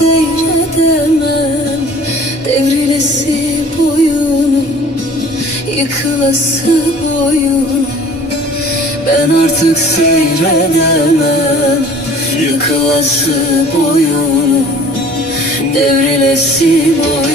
seyredemem. Devrilesi boyunu, yıkılası boyunu, ben artık seyredemem. Yıkılası boyunu, devrilesi boyunu.